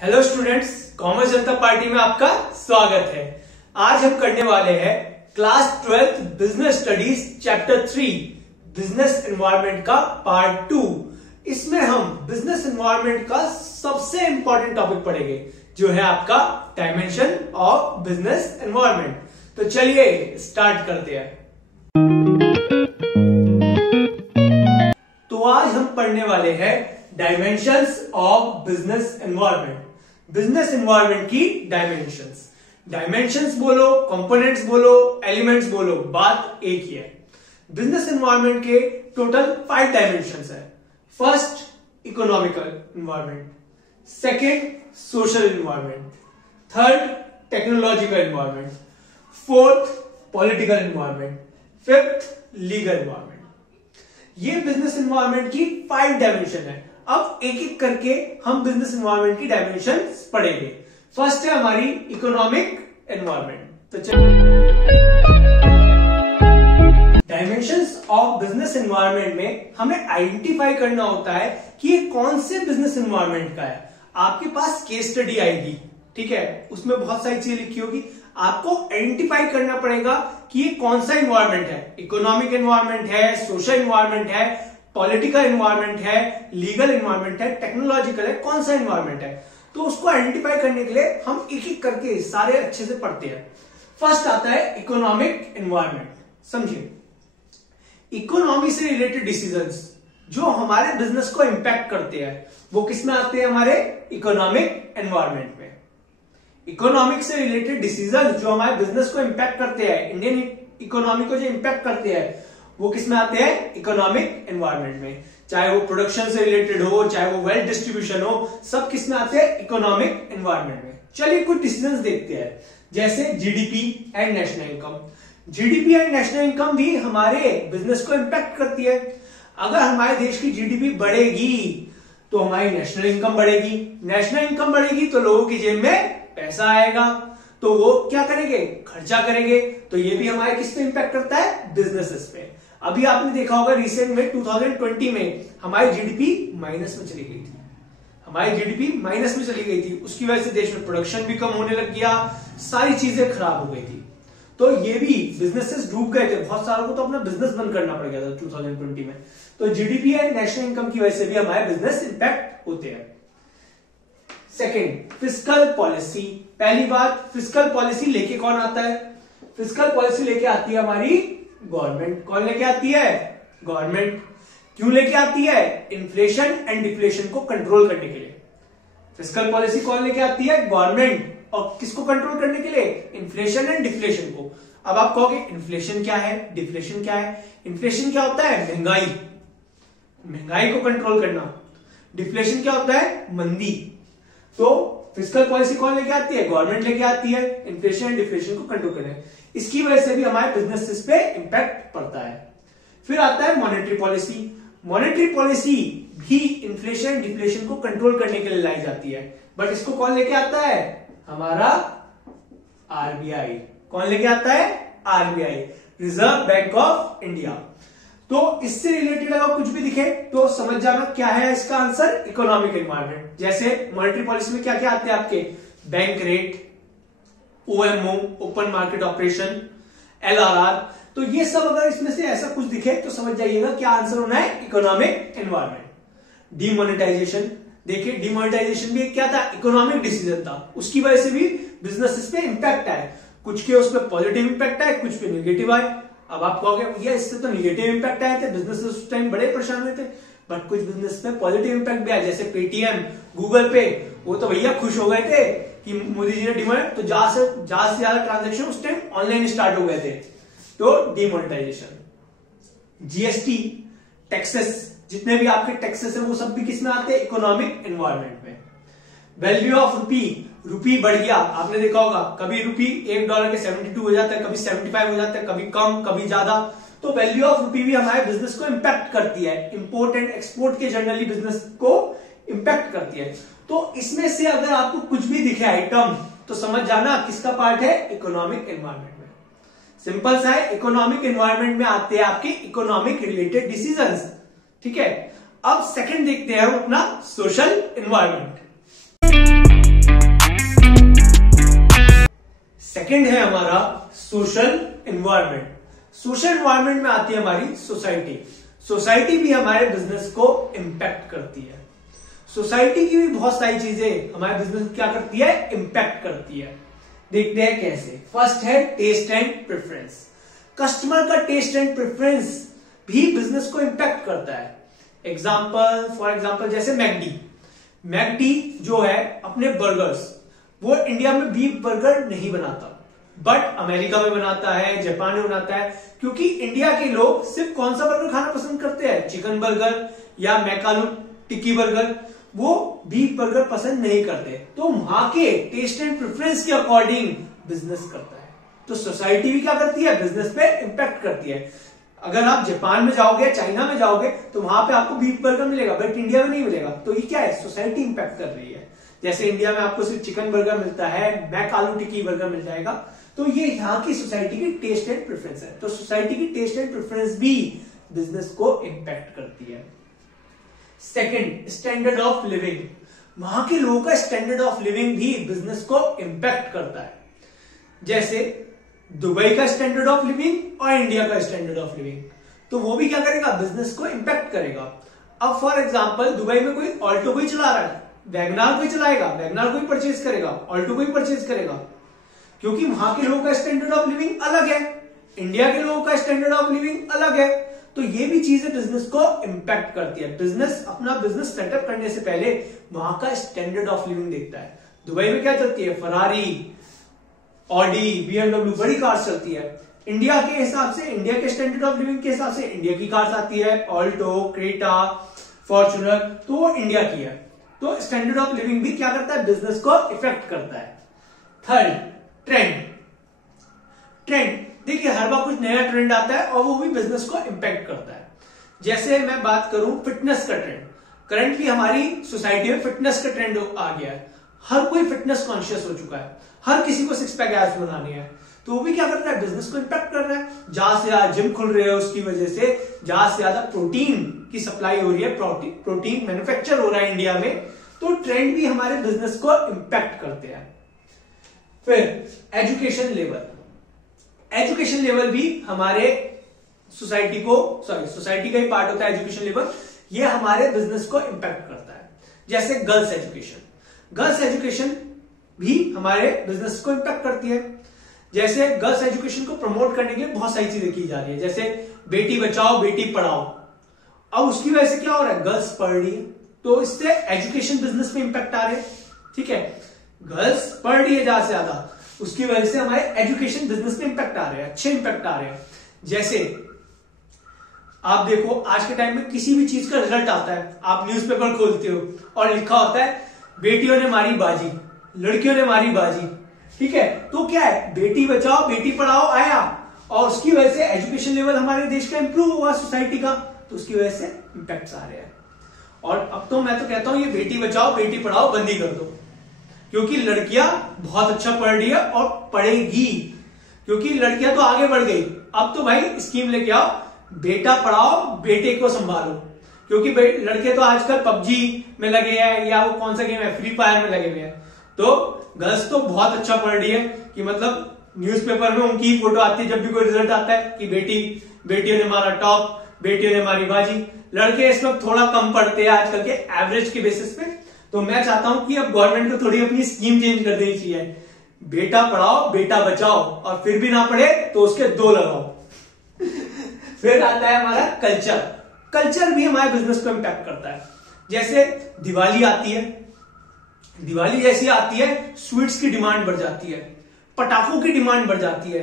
Hello students, commerce जनता party में आपका स्वागत है। आज हम करने वाले हैं class 12th business studies chapter 3 business environment का पार्ट 2। इसमें हम बिजनेस एनवायरनमेंट का सबसे इंपॉर्टेंट टॉपिक पढ़ेंगे जो है आपका डायमेंशन ऑफ बिजनेस एनवायरनमेंट। तो चलिए स्टार्ट करते हैं। तो आज हम पढ़ने वाले हैं dimensions of business environment. Business environment की डायमेंशंस, डायमेंशंस बोलो, कंपोनेंट्स बोलो, एलिमेंट्स बोलो, बात एक ही है। बिजनेस एनवायरनमेंट के टोटल 5 डायमेंशंस है। First economical environment, second social environment, third technological environment, fourth political environment, fifth legal environment. ये बिजनेस एनवायरनमेंट की 5 डायमेंशन है। अब एक एक करके हम बिजनेस एनवायरनमेंट की डायमेंशन पढ़ेंगे। फर्स्ट है हमारी इकोनॉमिक एनवायरनमेंट। तो डायमेंशंस ऑफ बिजनेस एनवायरनमेंट में हमें आइडेंटिफाई करना होता है कि ये कौन से बिजनेस एनवायरनमेंट का है। आपके पास केस स्टडी आएगी, ठीक है, उसमें बहुत सारी चीजें लिखी होगी। आपको आइडेंटिफाई करना पड़ेगा कि ये कौन सा एनवायरनमेंट है। इकोनॉमिक एनवायरनमेंट है, सोशल एनवायरनमेंट है, पॉलिटिकल एनवायरनमेंट है, लीगल एनवायरनमेंट है, टेक्नोलॉजिकल है, कौन सा एनवायरनमेंट है। तो उसको आइडेंटिफाई करने के लिए हम एक एक करके सारे अच्छे से पढ़ते हैं। फर्स्ट आता है इकोनॉमिक एनवायरनमेंट। समझिए, इकोनॉमी से रिलेटेड डिसीजंस जो हमारे बिजनेस को इंपैक्ट करते हैं वो किसमें आते हैं? हमारे इकोनॉमिक एनवायरनमेंट में। इकोनॉमिक से रिलेटेड डिसीजन जो हमारे बिजनेस को इंपैक्ट करते हैं, इंडियन इकोनॉमी को जो इंपैक्ट करते हैं, वो किसमें आते हैं? इकोनॉमिक एनवायरनमेंट में। चाहे वो प्रोडक्शन से रिलेटेड हो, चाहे वो वेल्थ डिस्ट्रीब्यूशन हो, सब किसमें आते हैं? इकोनॉमिक एनवायरनमेंट में। चलिए कुछ डिसीजंस देखते हैं, जैसे GDP and national income. GDP and national income भी हमारे बिजनेस को इंपैक्ट करती है। अगर हमारे देश की जीडीपी बढ़ेगी तो हमारी नेशनल इनकम बढ़ेगी, नेशनल इनकम बढ़ेगी तो लोगों की जेब में पैसा आएगा, तो वो क्या करेंगे? खर्चा करेंगे। तो ये भी हमारे किस पे इंपैक्ट करता है? बिजनेसेस पे। अभी आपने देखा होगा रिसेंट में 2020 में हमारी जीडीपी माइनस में चली गई थी। हमारी जीडीपी माइनस में चली गई थी, उसकी वजह से देश में प्रोडक्शन भी कम होने लग गया, सारी चीजें खराब हो गई थी। तो ये भी बिजनेसेस डूब गए थे, बहुत सारों को तो अपना बिजनेस बंद करना पड़ गया था 2020 में। तो जीडीपी एंड नेशनल इनकम की वजह से भी हमारे बिजनेस इंपैक्ट होते हैं। Second, fiscal policy. पहली बात, फिस्कल पॉलिसी लेके कौन आता है? फिस्कल पॉलिसी लेके आती है हमारी गवर्नमेंट। कौन लेके आती है? गवर्नमेंट। क्यों लेके आती है? इन्फ्लेशन एंड डिफ्लेशन को कंट्रोल करने के लिए। फिस्कल पॉलिसी कौन लेके आती है? गवर्नमेंट। और किसको कंट्रोल करने के लिए? इन्फ्लेशन एंड डिफ्लेशन को। अब आप कहोगे इन्फ्लेशन क्या है, डिफ्लेशन क्या है? इन्फ्लेशन क्या होता है? महंगाई, महंगाई को कंट्रोल करना। डिफ्लेशन क्या होता है? मंदी। तो फिस्कल पॉलिसी कौन लेके आती है? गवर्नमेंट लेके आती है, इन्फ्लेशन एंड डिफ्लेशन को कंट्रोल करने। इसकी वजह से भी हमारे बिजनेसेस पे इंपैक्ट पड़ता है। फिर आता है मॉनेटरी पॉलिसी। मॉनेटरी पॉलिसी भी इन्फ्लेशन डिफ्लेशन को कंट्रोल करने के लिए लाई जाती है, बट इसको कौन लेके आता है? हमारा आरबीआई। कौन लेके आता है? RBI, reserve bank of India. तो इससे रिलेटेड अगर कुछ भी दिखे तो समझ जाना क्या है इसका आंसर? Economic environment. जैसे मॉनेटरी पॉलिसी में क्या क्या आते हैं आपके? Bank rate, OMO, open market operation, LRR. तो ये सब अगर इसमें से ऐसा कुछ दिखे तो समझ जाइएगा क्या आंसर होना है? Economic environment. डिमोनेटाइजेशन, देखिए डिमोनेटाइजेशन भी क्या था? इकोनॉमिक डिसीजन था, उसकी वजह से भी बिजनेसेस पे इंपैक्ट आए। कुछ के उस पर पॉजिटिव इंपैक्ट आए, कुछ पे नेगेटिव आए। अब आप कहोगे भैया इससे तो नेगेटिव इंपैक्ट आए थे, बिजनेसेस उस टाइम बड़े परेशान हुए थे, बट कुछ बिजनेस में पॉजिटिव इंपैक्ट भी आया, जैसे पेटीएम, गूगल पे। वो तो भैया खुश हो गए थे कि मोदी जी ने डिमोनेट, तो ज्यादा से ज्यादा ट्रांजेक्शन उस टाइम ऑनलाइन स्टार्ट हो गए थे। तो डिमोनेटाइजेशन। जीएसटी, टैक्सेस, जितने भी आपके टैक्सेस है वो सब भी किसमें आते हैं? इकोनॉमिक एनवायरनमेंट में। वैल्यू ऑफ रुपी, रुपी बढ़ गया, आपने देखा होगा कभी रुपी $1 के 72 हो जाता है, कभी 75 हो जाता है, कभी कम कभी ज्यादा। तो वैल्यू ऑफ रुपी भी हमारे बिजनेस को इंपैक्ट करती है, इंपोर्ट एंड एक्सपोर्ट के जनरली बिजनेस को इंपैक्ट करती है। तो इसमें से अगर आपको कुछ भी दिखे आइटम तो समझ जाना किसका पार्ट है? इकोनॉमिक एनवायरनमेंट में। सिंपल सा है, इकोनॉमिक एनवायरनमेंट में आते हैं आपके इकोनॉमिक रिलेटेड डिसीजंस, ठीक है। अब सेकंड देखते हैं हम अपना सोशल एनवायरनमेंट। सेकंड है हमारा सोशल एनवायरनमेंट। सोशल एनवायरनमेंट में आती है हमारी सोसाइटी। सोसाइटी भी हमारे बिजनेस को इंपैक्ट करती है। सोसाइटी की भी बहुत सारी चीजें हमारे बिजनेस को क्या करती है, इंपैक्ट करती है। देखते हैं कैसे। फर्स्ट है टेस्ट एंड प्रेफरेंस। कस्टमर का टेस्ट एंड प्रेफरेंस भी बिजनेस को इंपैक्ट करता है। फॉर एग्जाम्पल जैसे मैकडी जो है अपने बर्गर्स, वो इंडिया में बीफ बर्गर नहीं बनाता, बट अमेरिका में बनाता है, जापान में बनाता है, क्योंकि इंडिया के लोग सिर्फ कौन सा बर्गर खाना पसंद करते हैं, चिकन बर्गर या मैकालू टिक्की बर्गर, वो बीफ बर्गर पसंद नहीं करते। तो वहां के टेस्ट एंड प्रेफरेंस के अकॉर्डिंग बिजनेस करता है। तो सोसाइटी भी क्या करती है, बिजनेस पे इंपैक्ट करती है। अगर आप जापान में जाओगे, चाइना में जाओगे, तो वहां पे आपको बीफ बर्गर मिलेगा, बट इंडिया में नहीं मिलेगा। तो ये क्या है, सोसाइटी इंपैक्ट कर रही है। जैसे इंडिया में आपको सिर्फ चिकन बर्गर मिलता है, मैकालू टिक्की बर्गर मिल जाएगा, तो ये यहाँ की सोसाइटी की टेस्ट एंड प्रेफरेंस है। तो सोसाइटी की टेस्ट एंड प्रेफरेंस भी बिजनेस को इंपैक्ट करती है। Second, standard of living. वहां के लोगों का स्टैंडर्ड ऑफ लिविंग भी बिजनेस को इंपैक्ट करता है। जैसे दुबई का स्टैंडर्ड ऑफ लिविंग और इंडिया का स्टैंडर्ड ऑफ लिविंग, तो वो भी क्या करेगा, बिजनेस को इंपैक्ट करेगा। अब फॉर एग्जांपल दुबई में कोई ऑल्टो कोई चला रहा है, वैगनार कोई चलाएगा, वैगनार कोई परचेज करेगा, ऑल्टो कोई परचेज करेगा, क्योंकि वहां के लोगों का स्टैंडर्ड ऑफ लिविंग अलग है, इंडिया के लोगों का स्टैंडर्ड ऑफ लिविंग अलग है। तो ये भी चीजें बिजनेस को इंपैक्ट करती है। बिजनेस अपना बिजनेस सेटअप करने से पहले वहां का स्टैंडर्ड ऑफ लिविंग देखता है। दुबई में क्या चलती है, फरारी, ऑडी, बीएमडब्ल्यू, बड़ी कार चलती है। इंडिया के हिसाब से, इंडिया के स्टैंडर्ड ऑफ लिविंग के हिसाब से इंडिया की कार्स आती है, ऑल्टो, क्रेटा, फॉर्च्यूनर, तो वो इंडिया की है। तो स्टैंडर्ड ऑफ लिविंग भी क्या करता है, बिजनेस को इफेक्ट करता है। Third, trend. देखिए हर बार कुछ नया ट्रेंड आता है और वो भी बिजनेस को इंपैक्ट करता है। जैसे मैं बात करूं फिटनेस का ट्रेंड, करंटली हमारी सोसाइटी में फिटनेस का ट्रेंड आ गया है। हर कोई फिटनेस कॉन्शियस हो चुका है, हर किसी को सिक्स पैक एब्स बनानी है, तो वो भी क्या कर रहा है, बिजनेस को इंपैक्ट कर रहा है। जहां से ज्यादा जिम खुल रहे हैं उसकी वजह से, जहां से ज्यादा प्रोटीन की सप्लाई हो रही है, प्रोटीन मैन्युफैक्चर हो रहा है इंडिया में, तो ट्रेंड भी हमारे बिजनेस को इंपैक्ट करते हैं। फिर एजुकेशन लेवल भी हमारे सोसाइटी का ही पार्ट होता है। एजुकेशन लेवल ये हमारे बिजनेस को इंपैक्ट करता है। जैसे गर्ल्स एजुकेशन भी हमारे बिजनेस को इंपैक्ट करती है। जैसे गर्ल्स एजुकेशन को प्रमोट करने के लिए बहुत सारी चीजें की जा रही है, जैसे बेटी बचाओ बेटी पढ़ाओ। अब उसकी वजह से क्या हो रहा है, गर्ल्स पढ़ रही है, तो इससे एजुकेशन बिजनेस में इंपैक्ट आ रहे हैं। ठीक है, गर्ल्स पढ़ रही है ज्यादा से ज्यादा, उसकी वजह से हमारे एजुकेशन बिजनेस में इंपैक्ट आ रहे हैं, अच्छे इंपैक्ट आ रहे हैं। जैसे आप देखो आज के टाइम में किसी भी चीज का रिजल्ट आता है, आप न्यूज़पेपर खोलते हो और लिखा होता है बेटियों ने मारी बाजी, लड़कियों ने मारी बाजी। ठीक है, तो क्या है, बेटी बचाओ बेटी पढ़ाओ आया, और उसकी वजह से एजुकेशन लेवल हमारे देश का इंप्रूव हुआ, सोसाइटी का, तो उसकी वजह से इंपैक्ट आ रहे हैं। और अब तो मैं तो कहता हूं ये बेटी बचाओ बेटी पढ़ाओ बंदी कर दो, क्योंकि लड़कियां बहुत अच्छा पढ़ रही है और पढ़ेगी, क्योंकि लड़कियां तो आगे बढ़ गई। अब तो भाई स्कीम लेके आओ, बेटा पढ़ाओ बेटे को संभालो, क्योंकि लड़के तो आजकल पबजी में लगे हैं, या वो कौन सा गेम है, फ्री फायर में लगे हुए हैं। तो गर्ल्स तो बहुत अच्छा पढ़ रही है कि मतलब न्यूज़पेपर में उनकी फोटो आती है जब भी कोई रिजल्ट आता है कि बेटियों ने मारा टॉप, बेटियों ने मारी बाजी। लड़के इस वक्त थोड़ा कम पढ़ते हैं आजकल के एवरेज के बेसिस पे। तो मैं चाहता हूं कि अब गवर्नमेंट को थोड़ी अपनी स्कीम चेंज कर देनी चाहिए, बेटा पढ़ाओ बेटा बचाओ, और फिर भी ना पढ़े तो उसके 2 लगाओ। फिर आता है हमारा कल्चर भी हमारे बिजनेस को इंपैक्ट करता है। जैसे दिवाली आती है, दिवाली जैसी आती है स्वीट्स की डिमांड बढ़ जाती है, पटाखों की डिमांड बढ़ जाती है,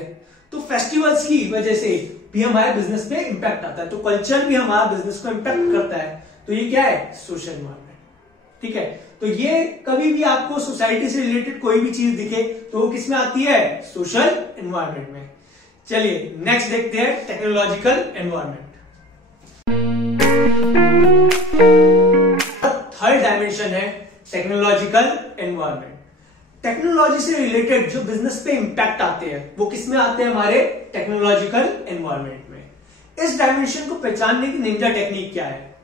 तो फेस्टिवल्स की वजह से भी हमारे बिजनेस पे इंपैक्ट आता है। तो कल्चर भी हमारा बिजनेस को इंपैक्ट करता है। तो ये क्या है, सोशल एनवायरनमेंट। ठीक है, तो ये कभी भी आपको सोसाइटी से रिलेटेड कोई भी चीज दिखे तो वो किसमें आती है, सोशल एनवायरनमेंट में। चलिए नेक्स्ट देखते हैं टेक्नोलॉजिकल एनवायरनमेंट। थर्ड डायमेंशन है टेक्नोलॉजिकल एनवायरनमेंट। टेक्नोलॉजी से रिलेटेड जो बिजनेस पे इंपैक्ट आते हैं वो किसमें आते हैं, हमारे टेक्नोलॉजिकल एनवायरनमेंट में। इस डायमेंशन को पहचानने की निंजा टेक्निक क्या है,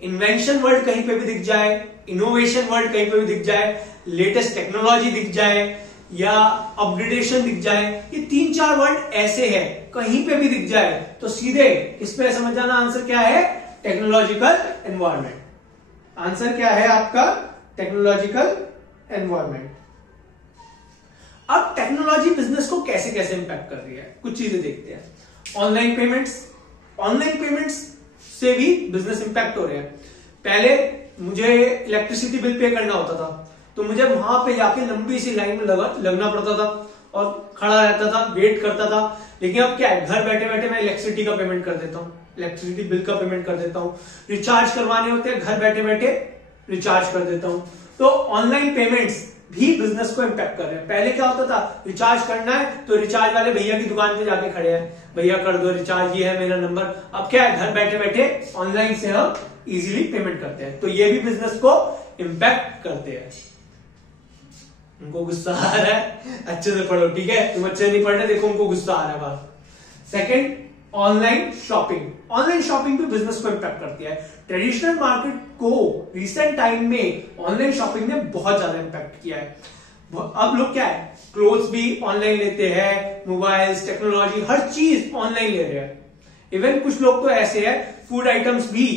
इन्वेंशन वर्ड कहीं पे भी दिख जाए, इनोवेशन वर्ड कहीं पे भी दिख जाए, लेटेस्ट टेक्नोलॉजी दिख जाए, या अपग्रेडेशन दिख जाए, ये 3-4 वर्ड ऐसे है, कहीं पे भी दिख जाए तो सीधे इसमें समझ जाना आंसर क्या है, टेक्नोलॉजिकल एनवायरनमेंट। आंसर क्या है आपका, टेक्नोलॉजिकल एनवायरनमेंट। अब टेक्नोलॉजी बिजनेस को कैसे कैसे इंपैक्ट कर रही है, कुछ चीजें देखते हैं। ऑनलाइन पेमेंट्स से भी बिजनेस इंपैक्ट हो रहे हैं। पहले मुझे इलेक्ट्रिसिटी बिल पे करना होता था तो मुझे वहां पे जाके लंबी सी लाइन में लगना पड़ता था और खड़ा रहता था, वेट करता था। लेकिन अब क्या है, घर बैठे बैठे मैं इलेक्ट्रिसिटी का पेमेंट कर देता हूँ, इलेक्ट्रिसिटी बिल का पेमेंट कर देता हूँ, रिचार्ज करवाने होते हैं घर बैठे बैठे रिचार्ज कर देता हूँ। तो ऑनलाइन पेमेंट्स भी बिजनेस को इंपैक्ट कर रहे हैं। पहले क्या होता था, रिचार्ज करना है तो रिचार्ज वाले भैया की दुकान पे जाके खड़े हैं, भैया कर दो रिचार्ज, ये है मेरा नंबर। अब क्या है, घर बैठे बैठे ऑनलाइन से हम इजीली पेमेंट करते हैं। तो ये भी बिजनेस को इंपैक्ट करते हैं। उनको गुस्सा आ रहा है, अच्छे से पढ़ो, ठीक है, तुम अच्छे नहीं पढ़ रहे, देखो उनको गुस्सा आ रहा है बात। सेकेंड, ऑनलाइन शॉपिंग भी बिजनेस को इंपैक्ट करती है। ट्रेडिशनल मार्केट को रिसेंट टाइम में ऑनलाइन शॉपिंग ने बहुत ज्यादा इंपैक्ट किया है। अब लोग क्या है, क्लोथ्स भी ऑनलाइन लेते हैं, मोबाइल्स, टेक्नोलॉजी, हर चीज ऑनलाइन ले रहे हैं। इवन कुछ लोग तो ऐसे हैं, फूड आइटम्स भी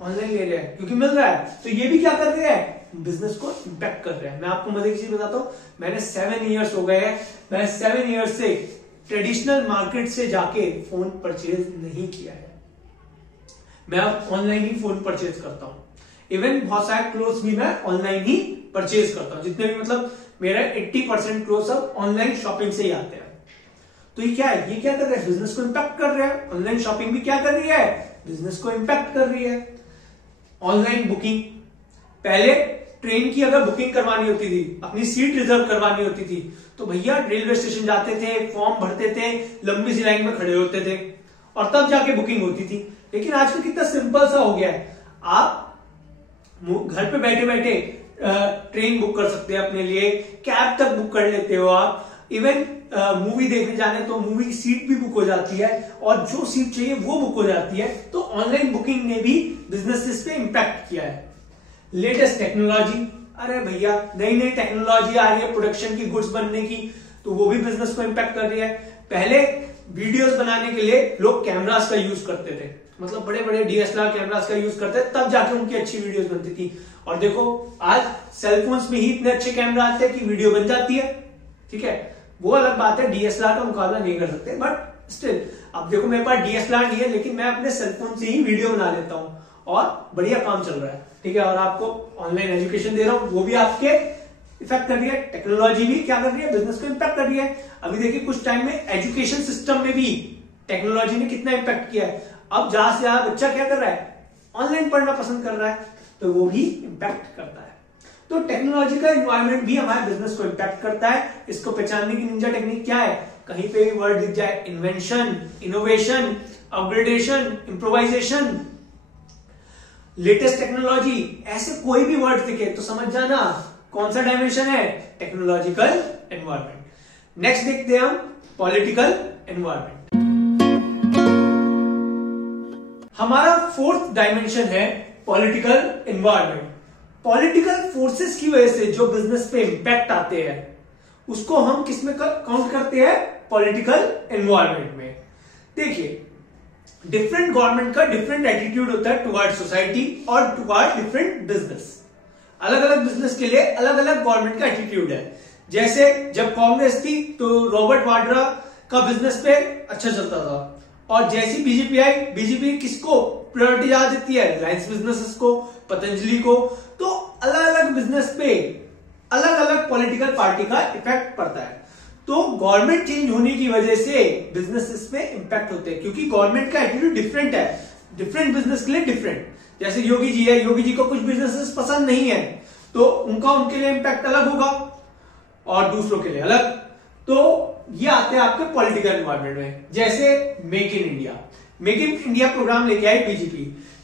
ऑनलाइन ले रहे हैं क्योंकि मिल रहा है। तो ये भी क्या कर रहे हैं, बिजनेस को इंपैक्ट कर रहे हैं। मैं आपको मजे की चीज बताता हूं, मैंने 7 ईयर्स हो गए हैं, मैं 7 ईयर्स से ट्रेडिशनल मार्केट से जाके फोन परचेज नहीं किया है। मैं अब ऑनलाइन ही फोन परचेज करता हूं। इवन बहुत सारे क्लोथ्स भी मैं ऑनलाइन ही परचेज करता हूं, जितने भी मतलब मेरा 80% क्लोथ्स अब ऑनलाइन शॉपिंग से ही आते हैं। तो ये क्या है, ये क्या कर रहे हैं, बिजनेस को इंपैक्ट कर रहे हैं। ऑनलाइन शॉपिंग भी क्या कर रही है, बिजनेस को इंपैक्ट कर रही है। ऑनलाइन बुकिंग, पहले ट्रेन की अगर बुकिंग करवानी होती थी, अपनी सीट रिजर्व करवानी होती थी, तो भैया रेलवे स्टेशन जाते थे, फॉर्म भरते थे, लंबी सी लाइन में खड़े होते थे और तब जाके बुकिंग होती थी। लेकिन आजकल कितना सिंपल सा हो गया है, आप घर पे बैठे बैठे ट्रेन बुक कर सकते हैं अपने लिए, कैब तक बुक कर लेते हो आप। इवन मूवी देखने जाने तो मूवी की सीट भी बुक हो जाती है और जो सीट चाहिए वो बुक हो जाती है। तो ऑनलाइन बुकिंग ने भी बिजनेसेस पे इंपैक्ट किया है। लेटेस्ट टेक्नोलॉजी, अरे भैया नई नई टेक्नोलॉजी आ रही है प्रोडक्शन की, गुड्स बनने की, तो वो भी बिजनेस को इंपैक्ट कर रही है। पहले वीडियोस बनाने के लिए लोग कैमरास का यूज करते थे, मतलब बड़े बड़े डीएसएलआर कैमरास का यूज करते थे, तब जाके उनकी अच्छी वीडियोस बनती थी। और देखो आज सेलफोन्स में ही इतने अच्छे कैमरा आते हैं कि वीडियो बन जाती है, ठीक है। वो अलग बात है, डीएसएलआर का मुकाबला नहीं कर सकते, बट स्टिल अब देखो मेरे पास डीएसएलआर नहीं है, लेकिन मैं अपने सेलफोन से ही वीडियो बना लेता हूं और बढ़िया काम चल रहा है, ठीक है। और आपको ऑनलाइन एजुकेशन दे रहा हूं, वो भी आपके इफेक्ट कर रही है। टेक्नोलॉजी भी क्या कर रही है, बिजनेस को इंपैक्ट कर रही है। अभी देखिए कुछ टाइम में एजुकेशन सिस्टम में भी टेक्नोलॉजी ने कितना इंपैक्ट किया है। अब ज्यादा से ज्यादा बच्चा क्या कर रहा है, ऑनलाइन पढ़ना पसंद कर रहा है, तो वो भी इंपैक्ट करता है। तो टेक्नोलॉजी का एनवायरनमेंट भी हमारे बिजनेस को इंपैक्ट करता है। इसको पहचानने की निंजा टेक्निक क्या है, कहीं पे भी वर्ड दिख जाए, invention, innovation, upgradation, improvisation, latest technology, ऐसे कोई भी वर्ड दिखे तो समझ जाना कौन सा डायमेंशन है, टेक्नोलॉजिकल एनवायरनमेंट। नेक्स्ट देखते हैं हम पॉलिटिकल एनवायरनमेंट। हमारा 4th डायमेंशन है पॉलिटिकल एनवायरनमेंट। पॉलिटिकल फोर्सेस की वजह से जो बिजनेस पे इंपैक्ट आते हैं उसको हम किस में काउंट करते हैं, पॉलिटिकल एनवायरनमेंट में। देखिए डिफरेंट गवर्नमेंट का डिफरेंट एटीट्यूड होता है टुवर्ड सोसाइटी और टुवर्ड डिफरेंट बिजनेस। अलग अलग बिजनेस के लिए अलग अलग गवर्नमेंट का एटीट्यूड है। जैसे जब कांग्रेस थी तो रॉबर्ट वाड्रा का बिजनेस पे अच्छा चलता था, और जैसी बीजेपी आई, बीजेपी किसको प्रायोरिटी ज्यादा देती है, रिलायंस बिजनेसेस को, पतंजलि को। तो अलग अलग बिजनेस पे अलग अलग पॉलिटिकल पार्टी का इफेक्ट पड़ता है। तो गवर्नमेंट चेंज होने की वजह से बिजनेसेस पे इंपैक्ट होते हैं, क्योंकि गवर्नमेंट का एटीट्यूड डिफरेंट है, डिफरेंट बिजनेस के लिए डिफरेंट। जैसे योगी जी है, योगी जी को कुछ बिजनेसेस पसंद नहीं है तो उनका उनके लिए इंपैक्ट अलग होगा और दूसरों के लिए अलग। तो ये आते हैं आपके पॉलिटिकल एनवायरनमेंट में। जैसे मेक इन इंडिया प्रोग्राम लेके आई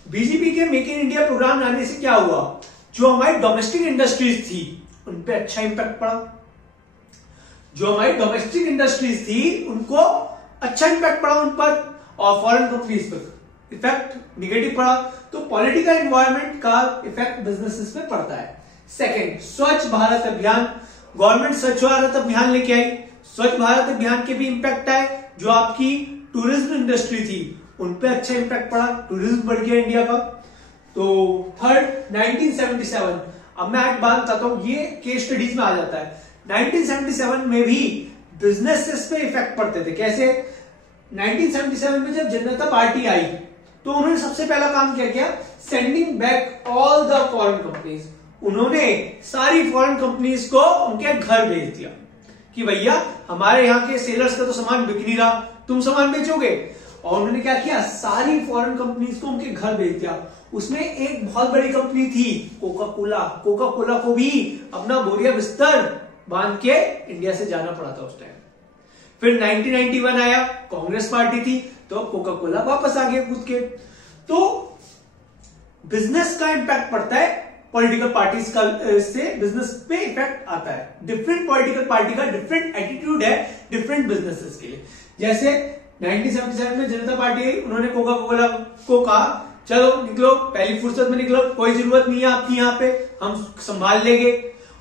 बीजेपी के मेक इन इंडिया प्रोग्राम लाने से क्या हुआ, जो हमारी डोमेस्टिक इंडस्ट्रीज थी उन पे अच्छा इंपैक्ट पड़ा, जो हमारी डोमेस्टिक इंडस्ट्रीज थी उनको अच्छा इंपैक्ट पड़ा उन पर, और फॉरेन कंट्रीज पर इफेक्ट निगेटिव पड़ा। तो पॉलिटिकल एनवायरनमेंट का इफेक्ट बिजनेसेस पे पड़ता है। सेकंड, स्वच्छ भारत अभियान। गवर्नमेंट स्वच्छ भारत अभियान लेके आई, स्वच्छ भारत अभियान के भी इंपैक्ट आए, जो आपकी टूरिज्म इंडस्ट्री थी उन पे अच्छा इंपैक्ट पड़ा, टूरिज्म बढ़ गया इंडिया का। तो थर्ड 1977, अब मैं एक बात बताता हूं, ये केस स्टडीज में आ जाता है। 1977 में भी बिजनेसेस पे इफेक्ट पड़ते थे। कैसे? 1977 में जब जनता पार्टी आई तो उन्होंने सबसे पहला काम क्या किया, sending back all the foreign companies. उन्होंने सारी फॉरेन कंपनीज को उनके घर भेज दिया कि भैया हमारे यहाँ के सेलर्स का तो सामान बिक नहीं रहा, तुम सामान बेचोगे। और उन्होंने क्या किया, सारी फॉरेन कंपनीज को उनके घर भेज दिया। उसमें एक बहुत बड़ी कंपनी थी कोका कोला, कोका कोला को भी अपना बोरिया बिस्तर बांध के इंडिया से जाना पड़ा था उस टाइम। फिर 1991 आया, कांग्रेस पार्टी थी तो कोका कोला वापस आ गया कूद के। तो बिजनेस का इंपैक्ट पड़ता है पॉलिटिकल पार्टीज का, से बिजनेस पे इफेक्ट आता है। डिफरेंट पॉलिटिकल पार्टी का डिफरेंट एटीट्यूड है डिफरेंट बिजनेसेस के लिए। जैसे 1977 में जनता पार्टी आई, उन्होंने कोका कोला को कहा चलो निकलो, पहली फुर्सत में निकलो, कोई जरूरत नहीं है आपकी यहाँ पे, हम संभाल लेंगे।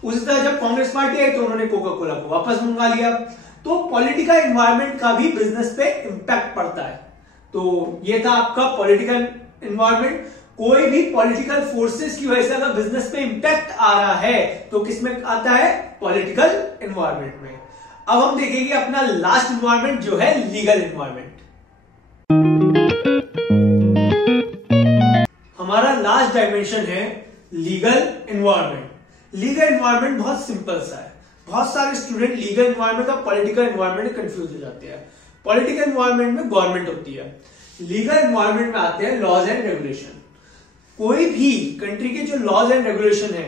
उसी तरह जब कांग्रेस पार्टी आई तो उन्होंने कोका कोला को वापस मंगा लिया। तो पॉलिटिकल एनवायरनमेंट का भी बिजनेस पे इंपैक्ट पड़ता है। तो ये था आपका पॉलिटिकल एनवायरनमेंट। कोई भी पॉलिटिकल फोर्सेस की वजह से अगर बिजनेस पे इंपैक्ट आ रहा है तो किसमें आता है, पॉलिटिकल एनवायरनमेंट में। अब हम देखेंगे अपना लास्ट एनवायरनमेंट जो है लीगल एनवायरनमेंट। हमारा लास्ट डायमेंशन है लीगल एनवायरनमेंट। लीगल एनवायरनमेंट बहुत सिंपल सा है। बहुत सारे स्टूडेंट लीगल एनवायरनमेंट और पॉलिटिकल एनवायरनमेंट में कंफ्यूज हो जाते हैं। पॉलिटिकल एनवायरनमेंट में गवर्नमेंट होती है, लीगल एनवायरनमेंट में आते हैं लॉज एंड रेगुलेशन। कोई भी कंट्री के जो लॉज एंड रेगुलेशन है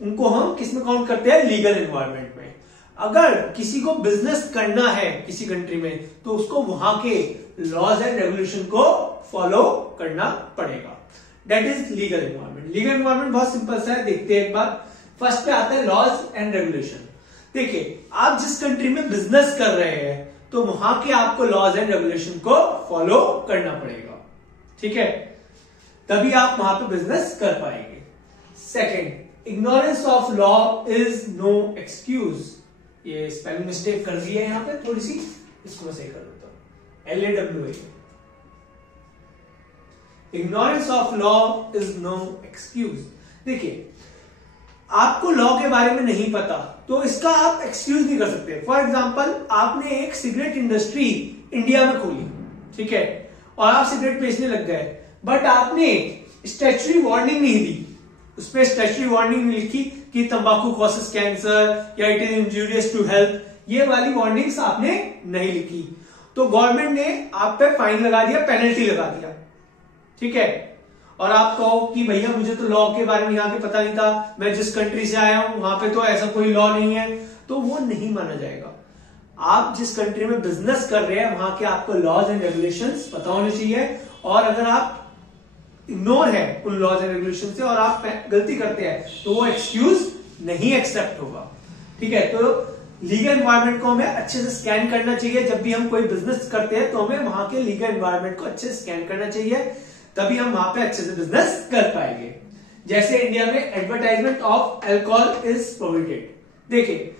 उनको हम किस में काउंट करते हैं, लीगल एनवायरनमेंट में। अगर किसी को बिजनेस करना है किसी कंट्री में तो उसको वहां के लॉज एंड रेगुलेशन को फॉलो करना पड़ेगा। That is legal environment. Legal environment बहुत सिंपल सा है, देखते हैं एक बार। फर्स्ट पे आता है लॉज एंड रेगुलेशन। देखिए, आप जिस कंट्री में बिजनेस कर रहे हैं तो वहां के आपको लॉज एंड रेगुलेशन को फॉलो करना पड़ेगा, ठीक है, तभी आप वहां पे बिजनेस कर पाएंगे। Second, ignorance of law is no excuse. ये स्पेलिंग मिस्टेक कर दी है यहां पे थोड़ी सी, इसको मैं सही कर देता हूं, LAWA। Ignorance of law is no excuse. देखिए, आपको लॉ के बारे में नहीं पता तो इसका आप एक्सक्यूज नहीं कर सकते। फॉर एग्जाम्पल, आपने एक सिगरेट इंडस्ट्री इंडिया में खोली, ठीक है, और आप सिगरेट बेचने लग गए, बट आपने स्टैट्यूटरी वार्निंग नहीं दी। उस पर स्टैट्यूटरी वार्निंग नहीं लिखी कि तंबाकू कॉजेस कैंसर या it is injurious to health, ये वाली वार्निंग्स आपने नहीं लिखी, तो गवर्नमेंट ने आप पे फाइन लगा दिया, पेनल्टी लगा दिया, ठीक है। और आप कहो कि भैया मुझे तो लॉ के बारे में यहाँ के पता नहीं था, मैं जिस कंट्री से आया हूं वहां पे तो ऐसा कोई लॉ नहीं है, तो वो नहीं माना जाएगा। आप जिस कंट्री में बिजनेस कर रहे हैं वहां के आपको लॉज एंड रेगुलेशंस पता होने चाहिए, और अगर आप इग्नोर है उन लॉज एंड रेगुलेशन से और आप गलती करते हैं तो वो एक्सक्यूज नहीं एक्सेप्ट होगा, ठीक है। तो लीगल एनवायरनमेंट को हमें अच्छे से स्कैन करना चाहिए। जब भी हम कोई बिजनेस करते हैं तो हमें वहां के लीगल एनवायरनमेंट को अच्छे से स्कैन करना चाहिए, तभी हम वहां पे अच्छे से बिजनेस कर पाएंगे। जैसे इंडिया में advertisement of alcohol is prohibited. देखिए,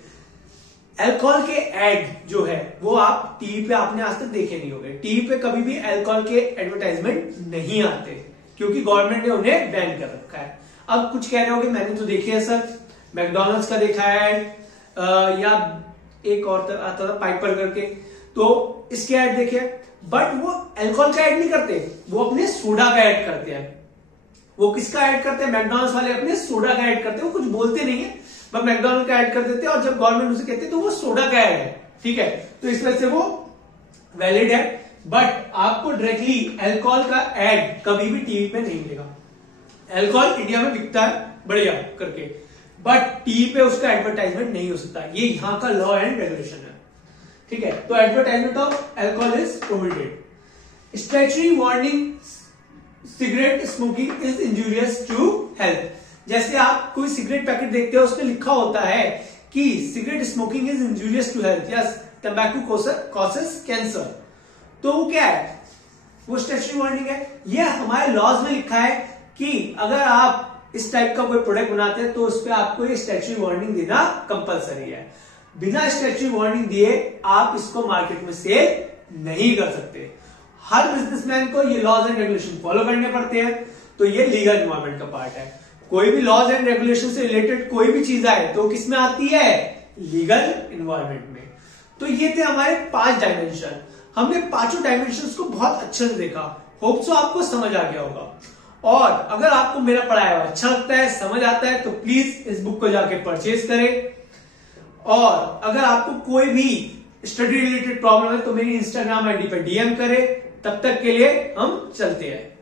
अल्कोहल के एड जो है वो आप टीवी पे आपने आज तक देखे नहीं होंगे। टीवी पे कभी भी अल्कोहल के एडवर्टाइजमेंट नहीं आते क्योंकि गवर्नमेंट ने उन्हें बैन कर रखा है। अब कुछ कह रहे होंगे मैंने तो देखे है सर, मैकडॉनल्ड्स का देखा है या एक और आता था पाइपर करके, तो इसके ऐड देखे, बट वो अल्कोहल का ऐड नहीं करते, वो अपने सोडा का ऐड करते हैं। वो किसका ऐड करते हैं? मैकडॉनल्ड्स वाले अपने सोडा का ऐड करते हैं। वो कुछ बोलते नहीं है, बट मैकडॉनल्ड का ऐड कर देते हैं, और जब गवर्नमेंट उसे कहती है तो वो सोडा का ऐड है, ठीक है, तो इस वजह से वो वैलिड है। बट आपको डायरेक्टली अल्कोहल का ऐड कभी भी टीवी पे नहीं मिलेगा। अल्कोहल इंडिया में बिकता है बढ़िया करके, बट टीवी पे उसका एडवर्टाइजमेंट नहीं हो सकता। ये यहाँ का लॉ एंड रेगुलेशन है, ठीक है। तो advertisement of alcohol is prohibited. Statutory warning cigarette smoking is injurious to health. जैसे आप कोई सिगरेट पैकेट देखते हो उसमें लिखा होता है कि cigarette smoking is injurious to health, yes, tobacco causes cancer, तो वो क्या है? वो स्टैट्यूटरी वार्निंग है। ये हमारे लॉज में लिखा है कि अगर आप इस टाइप का कोई प्रोडक्ट बनाते हैं तो उस पर आपको ये स्टैट्यूटरी वार्निंग देना कंपलसरी है। बिना स्टैट्यूटरी वार्निंग दिए आप इसको मार्केट में सेल नहीं कर सकते। हर बिजनेसमैन को ये लॉज एंड रेगुलेशन फॉलो करने पड़ते हैं, तो ये लीगल एनवायरमेंट का पार्ट है। कोई भी लॉज एंड रेगुलेशन से रिलेटेड कोई भी चीज आए तो किस में आती है, लीगल एनवायरमेंट में। तो ये थे हमारे 5 डायमेंशन। हमने पांचों डायमेंशंस को बहुत अच्छे से देखा। होप सो आपको समझ आ गया होगा। और अगर आपको मेरा पढ़ाया हुआ अच्छा लगता है, समझ आता है, तो प्लीज इस बुक को जाके परचेज करें। और अगर आपको कोई भी स्टडी रिलेटेड प्रॉब्लम है तो मेरी इंस्टाग्राम आईडी पर डीएम करें। तब तक के लिए हम चलते हैं।